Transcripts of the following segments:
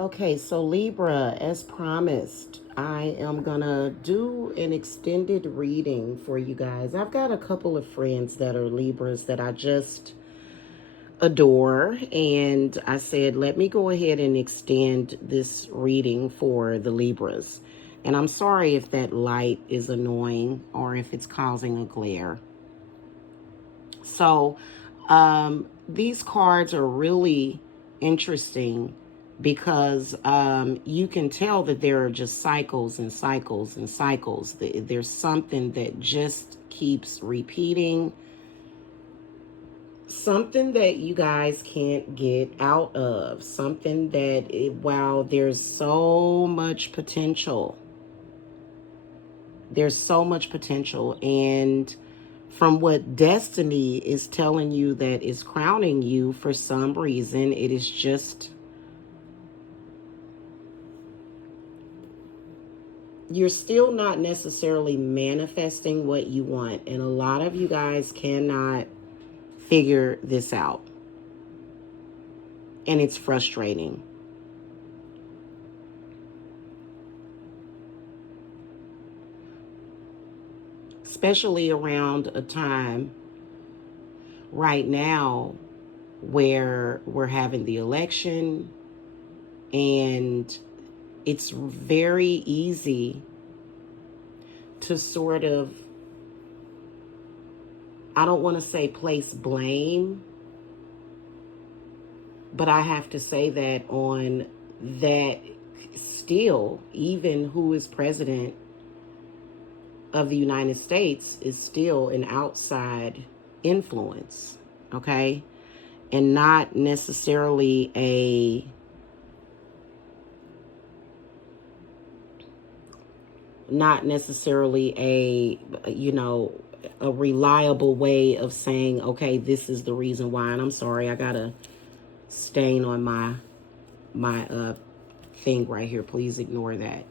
Okay, so Libra, as promised, I am gonna do an extended reading for you guys. I've got a couple of friends that are Libras that I just adore, and I said, let me go ahead and extend this reading for the Libras. And I'm sorry if that light is annoying or if it's causing a glare. So, these cards are really interesting because you can tell that there are just cycles and cycles and cycles. There's something that just keeps repeating, something that you guys can't get out of, something that, wow, there's so much potential. There's so much potential. And from what destiny is telling you that is crowning you, for some reason, it is just, you're still not necessarily manifesting what you want. And a lot of you guys cannot figure this out. And it's frustrating. Especially around a time right now where we're having the election, and it's very easy to sort of, I don't want to say place blame, but I have to say that on that, still, even who is president of the United States is still an outside influence, okay? And not necessarily a a reliable way of saying, okay, this is the reason why. And I'm sorry, I got a stain on my thing right here. Please ignore that.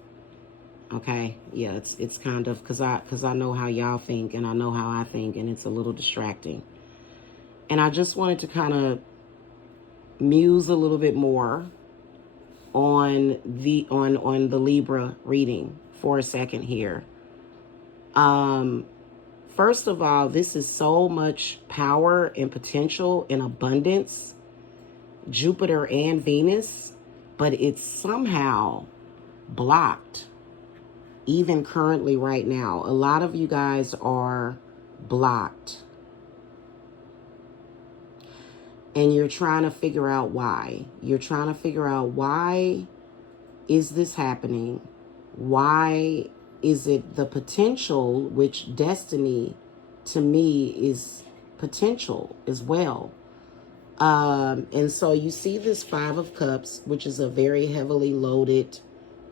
Okay, yeah, it's kind of because I know how y'all think and I know how I think, and it's a little distracting. And I just wanted to kind of muse a little bit more on the Libra reading for a second here. First of all, this is so much power and potential and abundance, Jupiter and Venus, but it's somehow blocked. Even currently right now, a lot of you guys are blocked. And you're trying to figure out why. You're trying to figure out, why is this happening? Why is it the potential, which destiny to me is potential as well. And so you see this Five of Cups, which is a very heavily loaded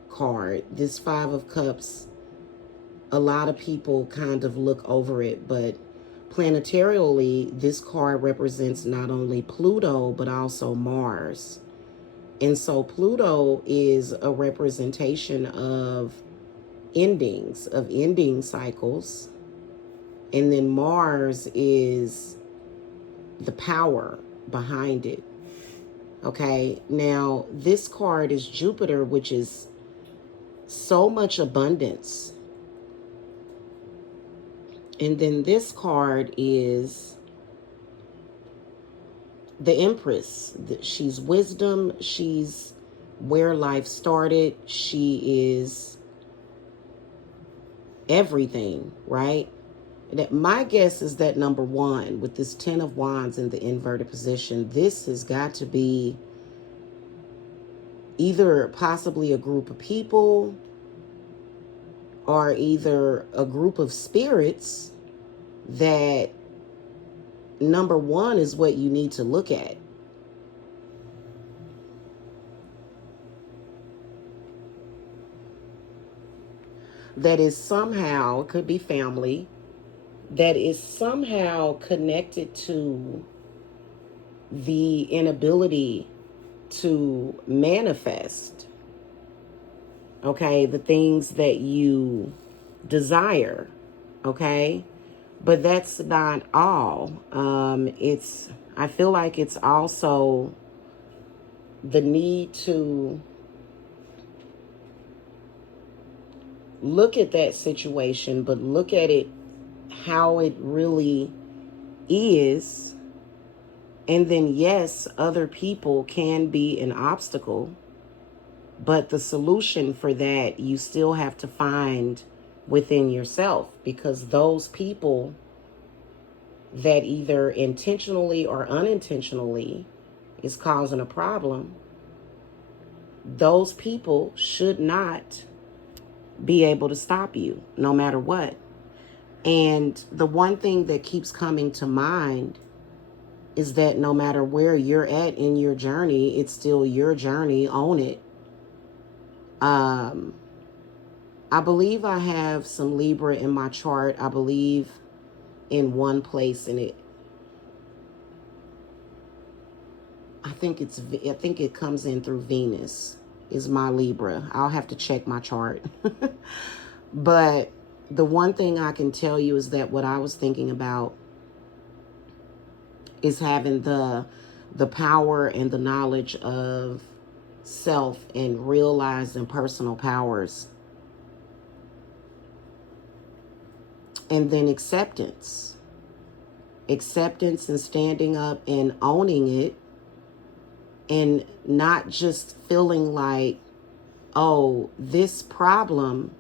card. This Five of Cups, a lot of people kind of look over it, but planetarially, this card represents not only Pluto, but also Mars. And so Pluto is a representation of endings, of ending cycles. And then Mars is the power behind it. Okay, now this card is Jupiter, which is so much abundance. And then this card is the Empress. She's wisdom. She's where life started. She is everything, right? That my guess is that number one, with this 10 of Wands in the inverted position, this has got to be either possibly a group of people or either a group of spirits that number one is what you need to look at. That is somehow, it could be family, that is somehow connected to the inability to manifest, okay, the things that you desire, okay? But that's not all. I feel like it's also the need to look at that situation, but look at it how it really is. And then, yes, other people can be an obstacle, but the solution for that you still have to find within yourself, because those people that either intentionally or unintentionally is causing a problem, those people should not be able to stop you no matter what. And the one thing that keeps coming to mind is that no matter where you're at in your journey, it's still your journey. Own it. I believe I have some Libra in my chart. I believe in one place in it. I think it comes in through Venus is my Libra. I'll have to check my chart. But the one thing I can tell you is that what I was thinking about is having the power and the knowledge of self and realizing personal powers. And then acceptance and standing up and owning it, and not just feeling like, oh, this problem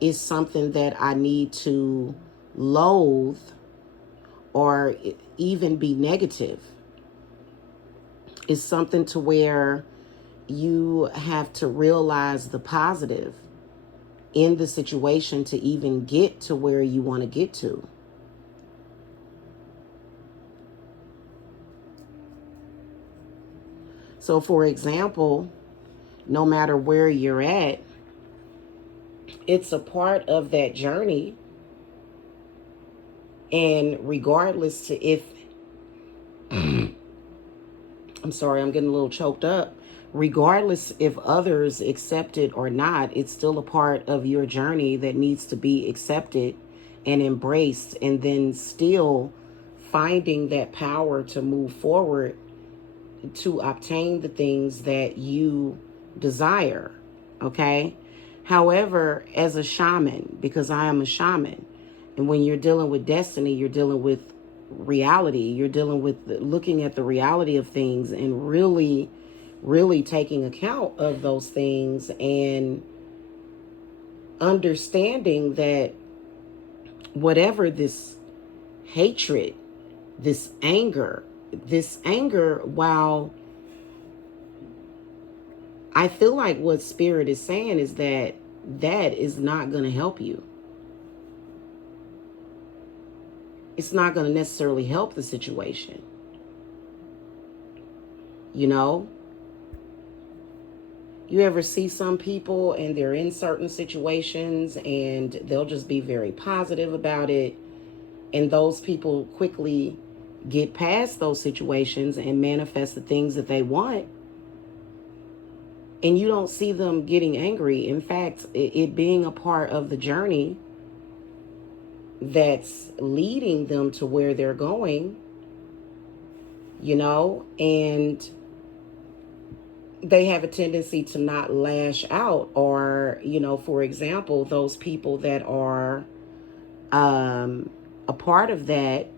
is something that I need to loathe or even be negative. It's something to where you have to realize the positive in the situation to even get to where you want to get to. So, for example, no matter where you're at, it's a part of that journey. And regardless to if, I'm sorry, I'm getting a little choked up. Regardless if others accept it or not, it's still a part of your journey that needs to be accepted and embraced, and then still finding that power to move forward to obtain the things that you desire. Okay. However, as a shaman, because I am a shaman, and when you're dealing with destiny, you're dealing with reality. You're dealing with looking at the reality of things and really, really taking account of those things and understanding that whatever this hatred, this anger, while I feel like what Spirit is saying is that is not going to help you. It's not going to necessarily help the situation. You know? You ever see some people and they're in certain situations and they'll just be very positive about it, and those people quickly get past those situations and manifest the things that they want, and you don't see them getting angry. In fact, it being a part of the journey that's leading them to where they're going, you know, and they have a tendency to not lash out, or, you know, for example, those people that are a part of that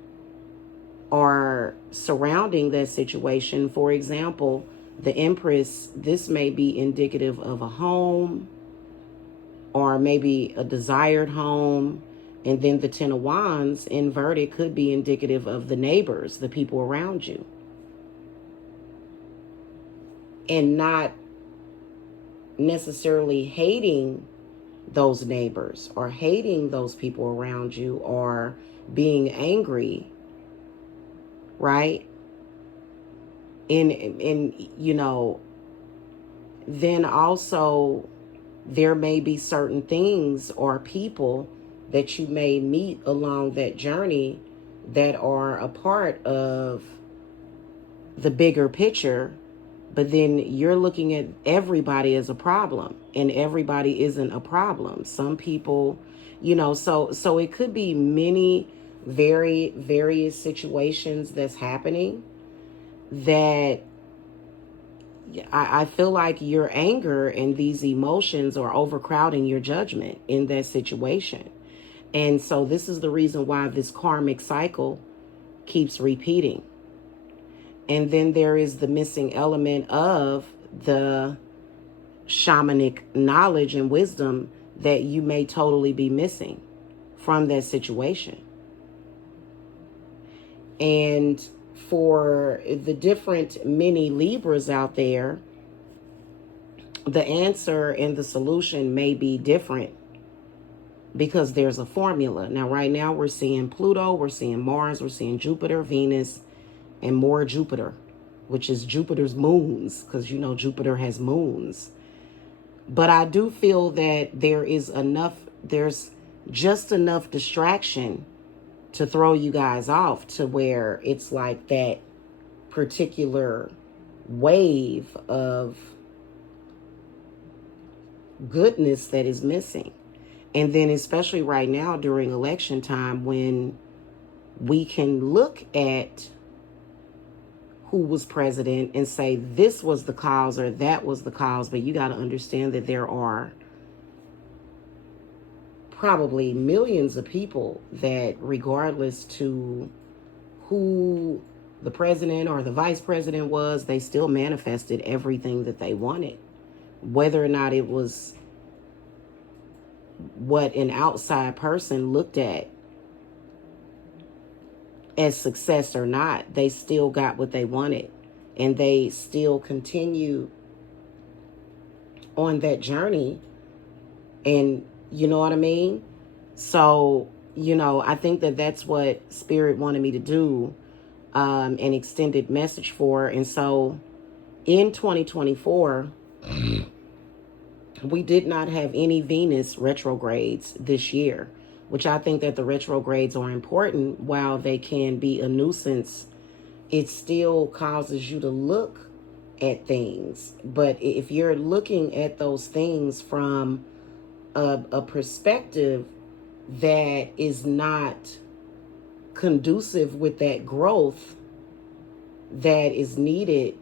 are surrounding that situation. For example, the Empress, this may be indicative of a home or maybe a desired home. And then the Ten of Wands inverted could be indicative of the neighbors, the people around you. And not necessarily hating those neighbors or hating those people around you or being angry, right? And you know, then also there may be certain things or people that you may meet along that journey that are a part of the bigger picture, but then you're looking at everybody as a problem, and everybody isn't a problem. Some people, you know, so it could be many various situations that's happening that I feel like your anger and these emotions are overcrowding your judgment in that situation. And so this is the reason why this karmic cycle keeps repeating. And then there is the missing element of the shamanic knowledge and wisdom that you may totally be missing from that situation. And for the different mini Libras out there, the answer and the solution may be different because there's a formula. Now, right now, we're seeing Pluto, we're seeing Mars, we're seeing Jupiter, Venus, and more Jupiter, which is Jupiter's moons, because you know Jupiter has moons. But I do feel that there's just enough distraction to throw you guys off to where it's like that particular wave of goodness that is missing. And then especially right now during election time, when we can look at who was president and say this was the cause or that was the cause, but you got to understand that there are probably millions of people that, regardless to who the president or the vice president was, they still manifested everything that they wanted, whether or not it was what an outside person looked at as success or not. They still got what they wanted, and they still continue on that journey. And you know what I mean? So, I think that that's what Spirit wanted me to do, an extended message for. And so in 2024, we did not have any Venus retrogrades this year, which I think that the retrogrades are important. While they can be a nuisance, it still causes you to look at things. But if you're looking at those things from a perspective that is not conducive with that growth that is needed,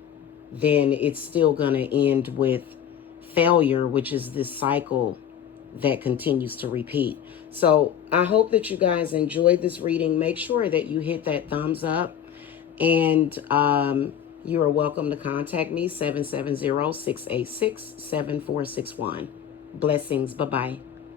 then it's still going to end with failure, which is this cycle that continues to repeat. So I hope that you guys enjoyed this reading. Make sure that you hit that thumbs up, and you are welcome to contact me, 770-686-7461. Blessings. Bye-bye.